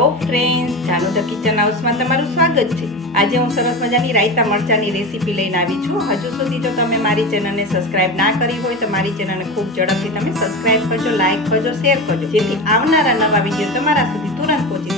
નાનો the kitchen હાઉસમાં તમારું સ્વાગત છે. આજે હું સરસ મજાની રાયતા મરચાની રેસીપી લઈને આવી છું. હજુ સુધી જો તમે મારી ચેનલને સબસ્ક્રાઇબ ના કરી હોય તો મારી ચેનલને ખૂબ ઝડપથી તમે સબસ્ક્રાઇબ કરજો લાઇક કરજો શેર કરજો. જેથી આવનારા નવા વીડિયો તમારા સુધી તુરંત પહોંચી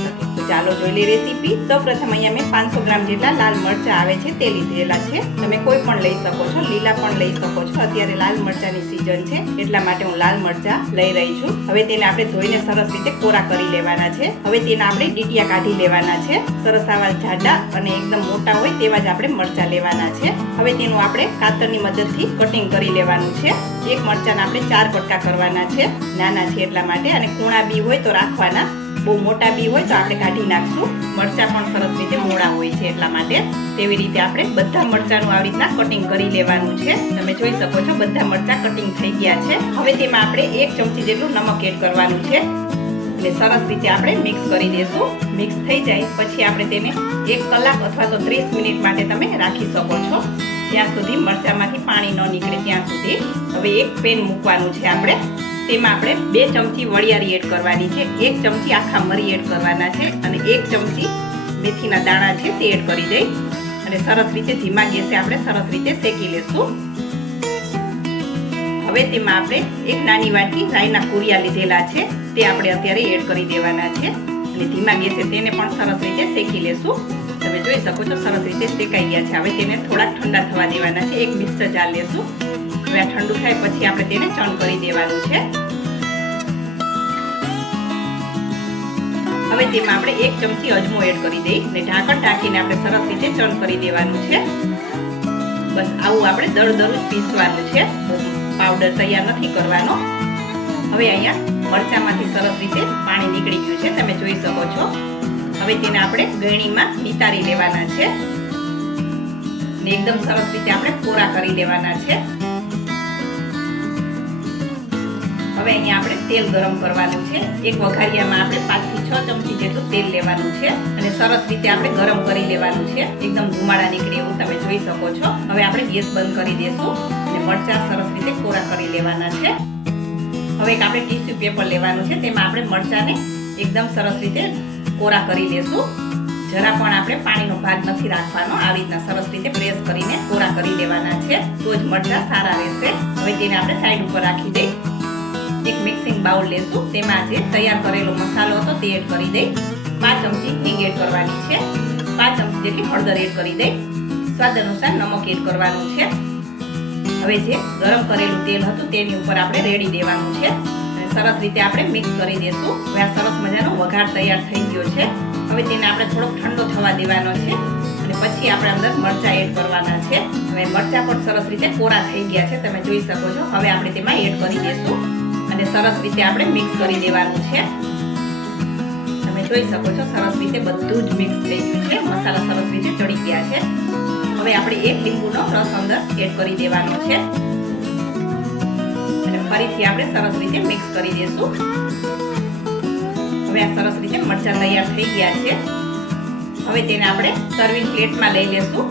ચાલો જોઈ લઈએ રેસીપી. તો પ્રથમ અહીંયા મેં પાંચસો ગ્રામ જેટલા લાલ મરચાં આવે છે તે લીધેલા છે. તમે કોઈ પણ લઈ શકો છો, લીલા પણ લઈ શકો છો. અત્યારે લાલ મરચાંની સિઝન છે, એટલા માટે હું લાલ મરચાં લઈ રહી છું. હવે તેને આપણે ધોઈને સરસ રીતે કોરા કરી લેવાના છે. હવે તેના આપણે ડીટીયા કાઢી લેવાના છે. સરસ આવા જાડા અને એકદમ મોટા હોય તેવા જ આપણે મરચાં લેવાના છે. હવે તેનું આપણે કાતરની મદદથી કટિંગ કરી લેવાનું છે. એક મરચાંના આપણે ચાર કટકા કરવાના છે. નાના છે એટલા માટે અને કૂણા બી હોય તો રાખવાના. બહુ મોટા બી હોય તો આપણે કાઢી નાખશું. મરચાં પણ સરસ રીતે મોડા હોય છે એટલા માટે. તેવી રીતે આપણે બધા મરચાંનું આવી રીતના કટિંગ કરી લેવાનું છે. તમે જોઈ શકો છો બધા મરચાં કટિંગ થઈ ગયા છે. હવે તેમાં આપણે એક ચમચી જેટલું નમક એડ કરવાનું છે. અને સરસ રીતે આપણે મિક્સ કરી દઈશું મિક્સ થઈ જાય પછી આપણે તેને એક કલાક અથવા તો ત્રીસ મિનિટ માટે તમે રાખી શકો છો. ત્યાં સુધી મરચાંમાંથી પાણી ન નીકળે ત્યાં સુધી. હવે એક પેન મૂકવાનું છે આપણે. તેમાં આપણે બે ચમચી વરિયાળી એડ કરવાની છે, એક ચમચી આખા મરી એડ કરવાના છે અને એક ચમચી મેથીના દાણા છે તે એડ કરી દઈ. અને સરસ રીતે ધીમા ગેસે આપણે સરસ રીતે શેકી લેશું. હવે તેમાં આપણે એક નાની વાટકી રાઈના કુરિયા લીધેલા છે, તે આપણે અત્યારે એડ કરી દેવાના છે. અને ધીમા ગેસે તેને પણ સરસ રીતે શેકી લેશું. તમે જોઈ શકો છો સરસ રીતે શેકાઈ ગયા છે. હવે તેને થોડાક ઠંડા થવા દેવાના છે. એક મિક્સર જાર લેશું. હવે આ ઠંડુ થાય પછી આપણે તેને ચણ કરી દેવાનું છે. હવે તેમાં આપણે એક ચમચી અજમો એડ કરી દઈ અને ઢાંકણ ઢાંકીને આપણે સરસ રીતે ચણ કરી દેવાનું છે. બસ આવું આપણે દરદરું જ પીસવાનું છે. પાવડર તૈયાર નથી કરવાનો. હવે અહીંયા મરચામાંથી સરસ રીતે પાણી નીકળી ગયું છે. તમે જોઈ શકો છો. હવે તેને આપણે ગળણીમાં નિતારી લેવાના છે. ને એકદમ સરસ રીતે આપણે કોરા કરી લેવાના છે. હવે અહીંયા આપણે તેલ ગરમ કરવાનું છે. એક વઘારિયામાં આપણે પાંચથી છ ચમચી જેટલું તેલ લેવાનું છે અને સરસ રીતે આપણે ગરમ કરી લેવાનું છે. એકદમ ધુમાડા નીકળે એવું તમે જોઈ શકો છો. હવે આપણે ગેસ બંધ કરી દઈશું અને મરચાં સરસ રીતે કોરા કરી લેવાના છે. હવે એક આપણે ટીસ્યુ પેપર લેવાનું છે. તેમાં આપણે મરચાંને એકદમ સરસ રીતે કોરા કરી લેશું. જરા પણ આપણે પાણીનો ભાગ નથી રાખવાનો. આવી રીતના સરસ રીતે પ્રેસ કરીને કોરા કરી લેવાના છે. તો જ મરચાં સારા રહેશે. હવે તેને આપણે સાઈડ ઉપર રાખી દઈ. એક મિક્સિંગ બાઉલ લેશું. તેમાં જે તૈયાર કરેલો મસાલો હતો તે એડ કરી દઈ પાંચ ચમચી હિંગ એડ કરવાની છે. પાંચ ચમચી જેટલી હળદર એડ કરી દઈ સ્વાદ અનુસાર નમક એડ કરવાનું છે. હવે જે ગરમ કરેલું તેલ હતું તેની ઉપર આપણે રેડી દેવાનું છે. સરસ રીતે આપણે મિક્સ કરી દઈશું હવે આ સરસ મજાનો વઘાર તૈયાર થઈ ગયો છે. હવે તેને આપણે થોડોક ઠંડો થવા દેવાનો છે. અને પછી આપણે અંદર મરચાં એડ કરવાના છે. હવે મરચાં પણ સરસ રીતે કોરા થઈ ગયા છે. તમે જોઈ શકો છો. હવે આપણે તેમાં એડ કરી દઈશું અને સરસ રીતે આપણે મિક્સ કરી દેવાનું છે. તમે જોઈ શકો છો, સરસ રીતે બધું જ મિક્સ થઈ ગયું છે. મસાલા સરસ રીતે ચડી ગયા છે. હવે આપણે એક લીંબુનો રસ અંદર એડ કરી દેવાનો છે. અને ફરીથી આપણે સરસ રીતે મિક્સ કરી દઈશું હવે આ સરસ રીતે મરચાં તૈયાર થઈ ગયા છે. હવે તેને આપણે સર્વિંગ પ્લેટમાં લઈ લેશું.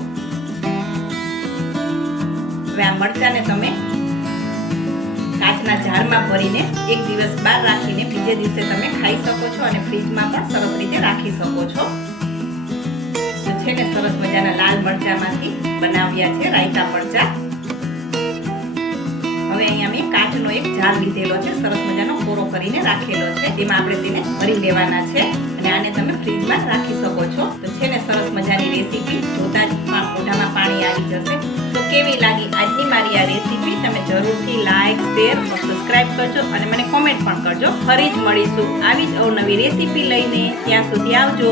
હવે આ મરચાંને તમે કાચના જારમાં ભરીને એક દિવસ બહાર રાખીને બીજે દિવસે તમે ખાઈ શકો છો અને ફ્રીજમાં પણ સરસ રીતે રાખી શકો છો. છે ને સરસ મજાના લાલ મરચામાંથી બનાવ્યા છે રાયતા મરચા. હવે અહીંયા મેં કાચનો એક જાર લીધેલો છે, સરસ મજાનો કોરો કરીને રાખેલો છે. તેમાં આપણે તેને ભરી લેવાના છે અને આને તમે ફ્રીજમાં રાખી શકો છો. તો છે ને સરસ મજાની રેસીપી જોતા જ મોઢામાં પાણી આવી જશે. કેવી લાગી આજની મારી આ રેસીપી, તમે જરૂરથી લાઈક શેર સબસ્ક્રાઇબ કરજો અને મને કોમેન્ટ પણ કરજો. ફરી જ મળીશું આવી જ અવનવી રેસીપી લઈને. ત્યાં સુધી આવજો.